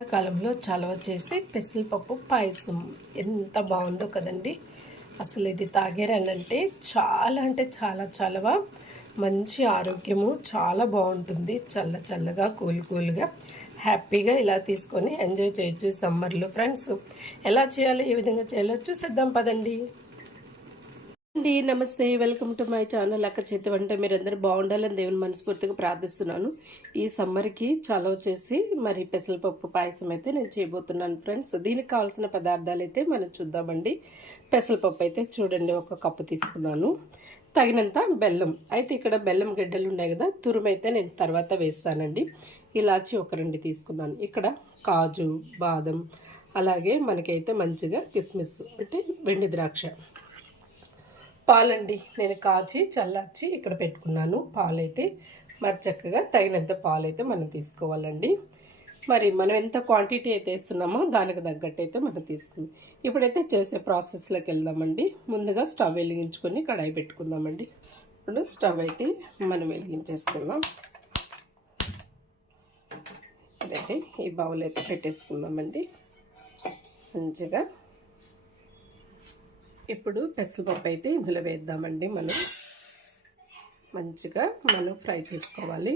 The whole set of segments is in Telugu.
కాలంలో చలవ చేసే పెసరపప్పు పాయసం ఎంత బాగుందో కదండి. అసలు ఇది తాగారనంటే చాలా అంటే చాలా చలవ, మంచి ఆరోగ్యము, చాలా బాగుంటుంది. చల్లగా కూల్గా హ్యాపీగా ఇలా తీసుకొని ఎంజాయ్ చేయొచ్చు సమ్మర్లో. ఫ్రెండ్స్, ఎలా చేయాలో ఏ విధంగా చేయాలో చూసేద్దాం పదండి. అండి నమస్తే, వెల్కమ్ టు మై ఛానల్ అక్క చేతి వంట. మీరందరూ బాగుండాలని దేవుని మనస్ఫూర్తిగా ప్రార్థిస్తున్నాను. ఈ సమ్మర్కి చలవ చేసి మరి పెసరపప్పు పాయసం అయితే నేను చేయబోతున్నాను ఫ్రెండ్స్. దీనికి కావాల్సిన పదార్థాలు అయితే మనం చూద్దామండి. పెసరపప్పు అయితే చూడండి, 1 కప్పు తీసుకున్నాను. తగినంత బెల్లం అయితే, ఇక్కడ బెల్లం గడ్డలు ఉన్నాయి కదా, తురుము అయితే నేను తర్వాత వేస్తానండి. ఇలాచి 2 తీసుకున్నాను. ఇక్కడ కాజు, బాదం, అలాగే మనకైతే మంచిగా కిస్మిస్ అంటే వెండి ద్రాక్ష. పాలండి, నేను కాచి చల్లార్చి ఇక్కడ పెట్టుకున్నాను. పాలైతే మరి చక్కగా తగినంత పాలైతే మనం తీసుకోవాలండి. మరి మనం ఎంత క్వాంటిటీ అయితే వేస్తున్నామో దానికి తగ్గట్టు అయితే మనం తీసుకుందాం. ఇప్పుడైతే చేసే ప్రాసెస్లోకి వెళ్దామండి. ముందుగా స్టవ్ వెలిగించుకొని కడాయి పెట్టుకుందామండి. ఇప్పుడు స్టవ్ అయితే మనం వెలిగించేసుకుందాం. ఇదైతే ఈ బౌల్ అయితే పెట్టేసుకుందామండి మంచిగా. ఇప్పుడు పెసరపప్పు అయితే ఇందులో వేద్దామండి. మనం మంచిగా ఫ్రై చేసుకోవాలి.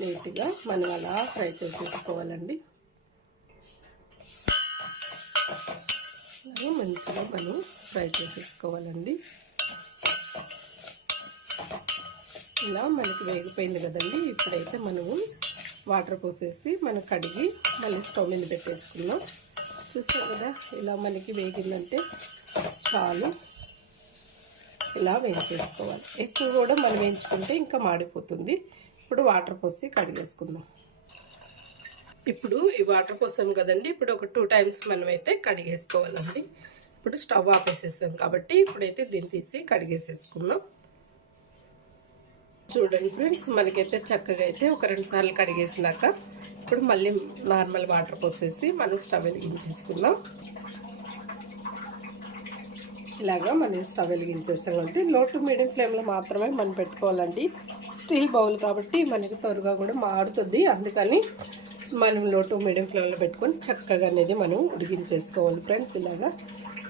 నీట్గా మనం అలా ఫ్రై చేసేసుకోవాలండి. మంచిగా మనం ఫ్రై చేసేసుకోవాలండి. ఇలా మనకి వేగిపోయింది కదండి. ఇప్పుడైతే మనము వాటర్ పోసేసి మనం కడిగి మళ్ళీ స్టవ్ మీద పెట్టేసుకున్నాం. చూస్తాం కదా, ఇలా మనకి వేగిందంటే చాలు. ఇలా వేయించేసుకోవాలి. ఎక్కువ కూడా మనం వేయించుకుంటే ఇంకా మాడిపోతుంది. ఇప్పుడు వాటర్ పోసి కడిగేసుకుందాం. ఇప్పుడు ఈ వాటర్ పోసాం కదండి, ఇప్పుడు ఒక 2 టైమ్స్ మనం అయితే కడిగేసుకోవాలండి. ఇప్పుడు స్టవ్ ఆపేసేసాం కాబట్టి ఇప్పుడైతే దీన్ని తీసి కడిగేసేసుకుందాం. చూడండి ఫ్రెండ్స్, మనకైతే చక్కగా అయితే ఒక 2 సార్లు కడిగేసినాక ఇప్పుడు మళ్ళీ నార్మల్ వాటర్ పోసేసి మనం స్టవ్ వెలిగించేసుకుందాం. ఇలాగా మనం స్టవ్ వెలిగించేసాం అంటే లో టు మీడియం ఫ్లేమ్లో మాత్రమే మనం పెట్టుకోవాలండి. స్టీల్ బౌల్ కాబట్టి మనకి త్వరగా కూడా మాడుతుంది. అందుకని మనం లో టు మీడియం ఫ్లేమ్లో పెట్టుకొని చక్కగా అనేది మనం ఉడికించేసుకోవాలి ఫ్రెండ్స్. ఇలాగా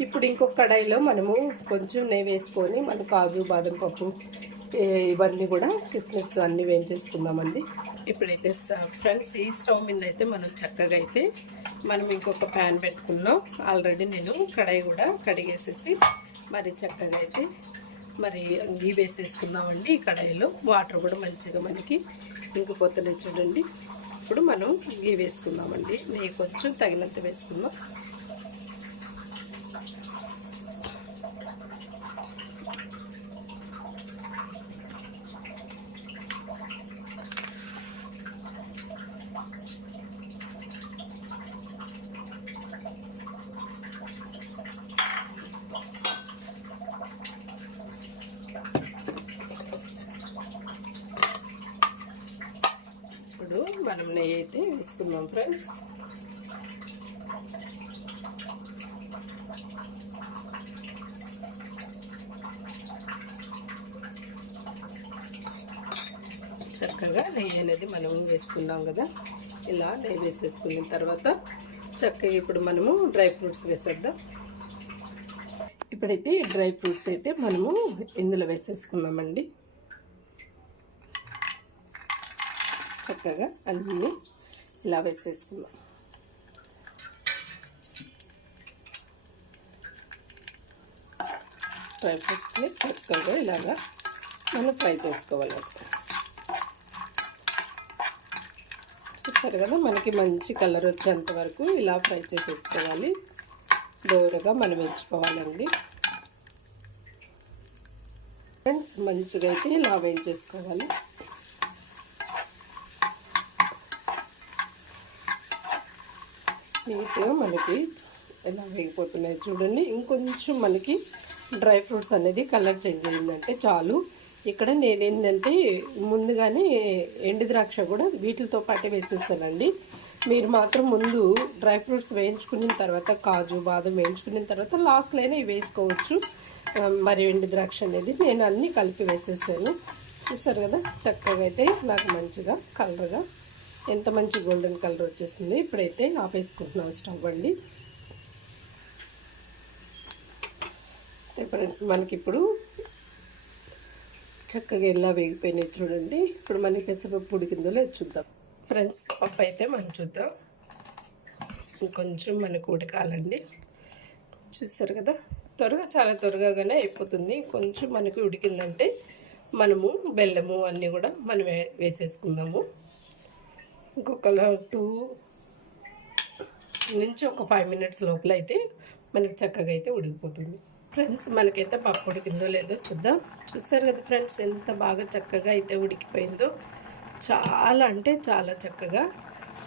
ఇప్పుడు ఇంకొక కడాయిలో మనము కొంచెం నెయ్యి వేసుకొని మన కాజు, బాదం పప్పు ఇవన్నీ కూడా కిస్మిస్ అన్నీ వేయించేసుకుందామండి. ఇప్పుడైతే ఫ్రెండ్స్ ఈ స్టవ్ మీద అయితే మనం చక్కగా అయితే మనం ఇంకొక ప్యాన్ పెట్టుకున్నాం. ఆల్రెడీ నేను కడాయి కూడా కడిగేసేసి మరి చక్కగా అయితే మరి గీ వేసేసుకుందామండి. ఈ కడాయిలో వాటర్ కూడా మంచిగా మనకి ఇంకిపోతున్నాయి చూడండి. ఇప్పుడు మనం గీ వేసుకుందామండి. నెయ్యి కొంచెం తగినంత వేసుకుందాం. మనం నెయ్యి అయితే వేసుకుందాం ఫ్రెండ్స్. చక్కగా నెయ్యి అనేది మనం వేసుకున్నాం కదా. ఇలా నెయ్యి వేసేసుకున్న తర్వాత చక్కగా ఇప్పుడు మనము డ్రై ఫ్రూట్స్ వేసేద్దాం. ఇప్పుడైతే డ్రై ఫ్రూట్స్ అయితే మనము ఇందులో వేసేసుకున్నామండి. చక్కగా అన్నీ ఇలా వేసేసుకుందాం. డ్రై ఫ్రూట్స్ని చక్కగా ఇలాగా మనం ఫ్రై చేసుకోవాలి. చూస్తారు కదా, మనకి మంచి కలర్ వచ్చేంత వరకు ఇలా ఫ్రై చేసేసుకోవాలి. దూరగా మనం వేయించుకోవాలండి ఫ్రెండ్స్. మంచిగా అయితే ఇలా వేయించేసుకోవాలి. నీట్గా మనకి ఎలా వేగిపోతున్నాయి చూడండి. ఇంకొంచెం మనకి డ్రై ఫ్రూట్స్ అనేది కలర్ చేంజ్ అయిందంటే చాలు. ఇక్కడ నేనేంటంటే ముందుగానే ఎండు ద్రాక్ష కూడా వీటితో పాటే వేసేస్తానండి. మీరు మాత్రం ముందు డ్రై ఫ్రూట్స్ వేయించుకున్న తర్వాత కాజు, బాదం వేయించుకున్న తర్వాత లాస్ట్లో అయినా ఇవి వేసుకోవచ్చు. మరి ఎండు ద్రాక్ష అనేది నేను అన్నీ కలిపి వేసేసాను. చూస్తారు కదా చక్కగా అయితే నాకు మంచిగా కలర్గా ఎంత మంచి గోల్డెన్ కలర్ వచ్చేసింది. ఇప్పుడైతే ఆపేసుకుంటున్నాం స్టవ్ అండి. ఫ్రెండ్స్ మనకి ఇప్పుడు చక్కగా ఎలా వేగిపోయినాయి చూడండి. ఇప్పుడు మనకి పెసరపప్పు ఉడికిందో లేదు చూద్దాం ఫ్రెండ్స్. పప్పు అయితే మనం చూద్దాం. ఇంకొంచెం మనకు ఉడకాలండి. చూస్తారు కదా చాలా త్వరగానే అయిపోతుంది. కొంచెం మనకి ఉడికిందంటే మనము బెల్లము అన్నీ కూడా మనం వేసేసుకుందాము. ఇంకొక 2 నుంచి ఒక 5 మినిట్స్ లోపల అయితే మనకి చక్కగా అయితే ఉడికిపోతుంది. ఫ్రెండ్స్ మనకైతే పప్పు ఉడికిందో లేదో చూద్దాం. చూస్తారు కదా ఫ్రెండ్స్ ఎంత బాగా చక్కగా అయితే ఉడికిపోయిందో. చాలా అంటే చాలా చక్కగా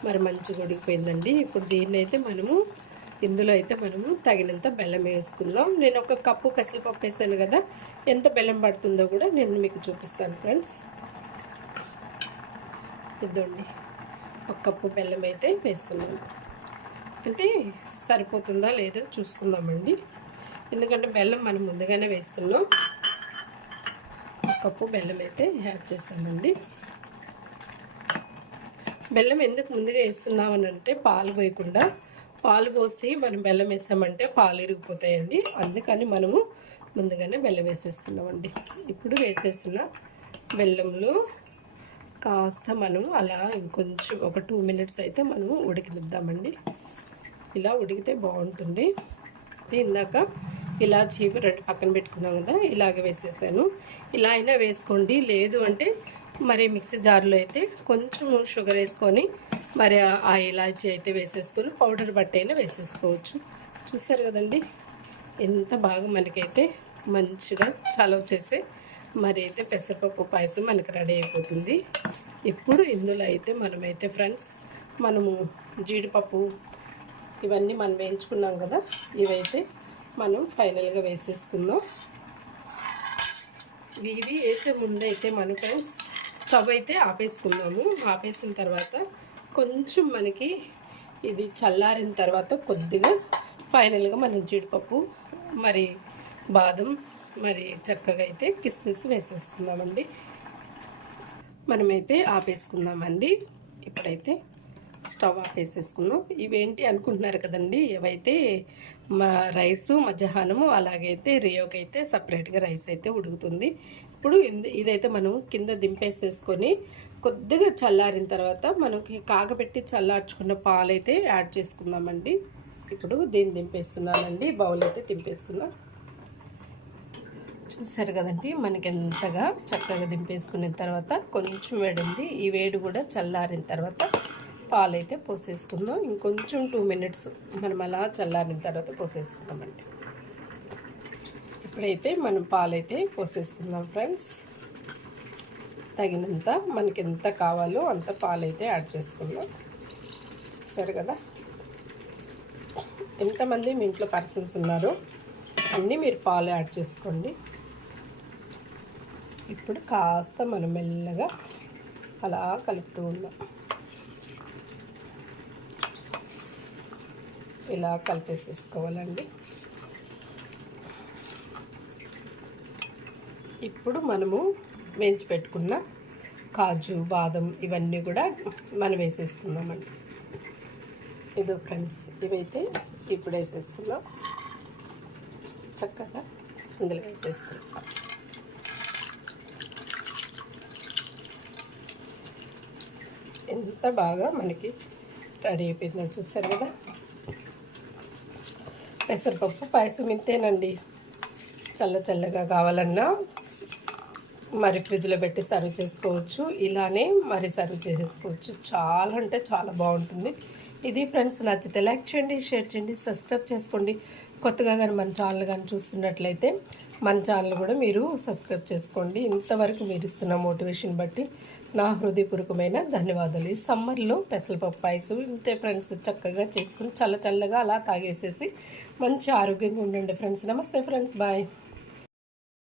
మరి మంచిగా ఉడికిపోయిందండి. ఇప్పుడు దీన్ని అయితే ఇందులో అయితే మనము తగినంత బెల్లం వేసుకుందాం. నేను 1 కప్పు పెసరపప్పు వేసాను కదా, ఎంత బెల్లం పడుతుందో కూడా నేను మీకు చూపిస్తాను ఫ్రెండ్స్. ఇద్దండి 1 కప్పు బెల్లం అయితే వేస్తున్నాను. అంటే సరిపోతుందా లేదో చూసుకుందామండి. ఎందుకంటే బెల్లం మనం ముందుగానే వేస్తున్నాం. 1 కప్పు బెల్లం అయితే యాడ్ చేసామండి. బెల్లం ఎందుకు ముందుగా వేస్తున్నామని అంటే పాలు పోయకుండా, పాలు పోస్తే మనం బెల్లం వేసామంటే పాలు ఇరిగిపోతాయండి. అందుకని మనము ముందుగానే బెల్లం వేసేస్తున్నామండి. ఇప్పుడు వేసేసిన బెల్లంలో కాస్త మనం అలా ఇంకొంచెం ఒక 2 మినిట్స్ అయితే మనము ఉడికిద్దామండి. ఇలా ఉడికితే బాగుంటుంది. ఇందాక ఇలాచి 2 పక్కన పెట్టుకున్నాం కదా, ఇలాగే వేసేసాను. ఇలా అయినా వేసుకోండి, లేదు అంటే మరి మిక్సీ జార్లో అయితే కొంచెం షుగర్ వేసుకొని మరి ఆ ఇలాచి అయితే వేసేసుకొని పౌడర్ బట్టి అయినా వేసేసుకోవచ్చు. చూసారు కదండి ఎంత బాగా మనకైతే మంచిగా చలవ చేసే మరి అయితే పెసరపప్పు పాయసం మనకు రెడీ అయిపోతుంది. ఇప్పుడు ఇందులో అయితే మనమైతే ఫ్రెండ్స్ మనము జీడిపప్పు ఇవన్నీ మనం వేయించుకున్నాం కదా, ఇవైతే మనం ఫైనల్గా వేసేసుకుందాం. ఇవి వేసే ముందే అయితే మనం ఫ్రెండ్స్ స్టవ్ అయితే ఆపేసుకుందాము. ఆపేసిన తర్వాత కొంచెం మనకి ఇది చల్లారిన తర్వాత కొద్దిగా ఫైనల్గా మనం జీడిపప్పు మరి బాదం మరి చక్కగా అయితే కిస్మిస్ వేసేసుకుందామండి. మనమైతే ఆపేసుకుందామండి. ఇప్పుడైతే స్టవ్ ఆపేసేసుకుందాం. ఇవేంటి అనుకుంటున్నారు కదండి, ఏవైతే మా రైసు మధ్యాహ్నము అలాగైతే రియోకి అయితే సపరేట్గా రైస్ అయితే ఉడుకుతుంది. ఇప్పుడు ఇదైతే మనం కింద దింపేసేసుకొని కొద్దిగా చల్లారిన తర్వాత మనకి కాగబెట్టి చల్లార్చుకున్న పాలు అయితే యాడ్ చేసుకుందామండి. ఇప్పుడు దీన్ని దింపేస్తున్నానండి, బౌల్ అయితే దింపేస్తున్నా. చూసారు కదండి మనకి ఎంతగా చక్కగా దింపేసుకున్న తర్వాత కొంచెం వేడి ఉంది. ఈ వేడి కూడా చల్లారిన తర్వాత పాలైతే పోసేసుకుందాం. ఇంకొంచెం 2 మినిట్స్ మనం అలా చల్లారిన తర్వాత పోసేసుకుందామండి. ఇప్పుడైతే మనం పాలైతే పోసేసుకుందాం ఫ్రెండ్స్. తగినంత మనకి ఎంత కావాలో అంత పాలైతే యాడ్ చేసుకుందాం. సరే కదా, ఎంతమంది మీ ఇంట్లో పర్సన్స్ ఉన్నారో అన్నీ మీరు పాలు యాడ్ చేసుకోండి. ఇప్పుడు కాస్త మనం మెల్లగా అలా కలుపుతూ ఉన్నాం. ఇలా కలిపేసేసుకోవాలండి. ఇప్పుడు మనము వేయించి పెట్టుకున్న కాజు బాదం ఇవన్నీ కూడా మనం వేసేసుకుందామండి. ఇదో ఫ్రెండ్స్ ఇవైతే ఇప్పుడు వేసేసుకుందాం. చక్కగా ఇందులో వేసేసుకుందాం. ఎంత బాగా మనకి రెడీ అయిపోయిందో చూస్తారు కదా. పెసరపప్పు పాయసం ఇంతేనండి. చల్లగా కావాలన్నా మరి ఫ్రిడ్జ్లో పెట్టి సర్వ్ చేసుకోవచ్చు, ఇలానే మరి సర్వ్ చేసేసుకోవచ్చు. చాలా అంటే చాలా బాగుంటుంది. ఇది ఫ్రెండ్స్ నచ్చితే లైక్ చేయండి, షేర్ చేయండి, సబ్స్క్రైబ్ చేసుకోండి. కొత్తగా కానీ మన ఛానల్ కానీ చూస్తున్నట్లయితే మన ఛానల్ కూడా మీరు సబ్స్క్రైబ్ చేసుకోండి. ఇంతవరకు మీరు ఇస్తున్న మోటివేషన్ బట్టి నా హృదయపూర్వకమైన ధన్యవాదాలు. ఈ సమ్మర్లో పెసరపప్పు పాయసం ఇంతే ఫ్రెండ్స్, చక్కగా చేసుకుని చల్లగా అలా తాగేసేసి మంచి ఆరోగ్యంగా ఉండండి ఫ్రెండ్స్. నమస్తే ఫ్రెండ్స్, బాయ్.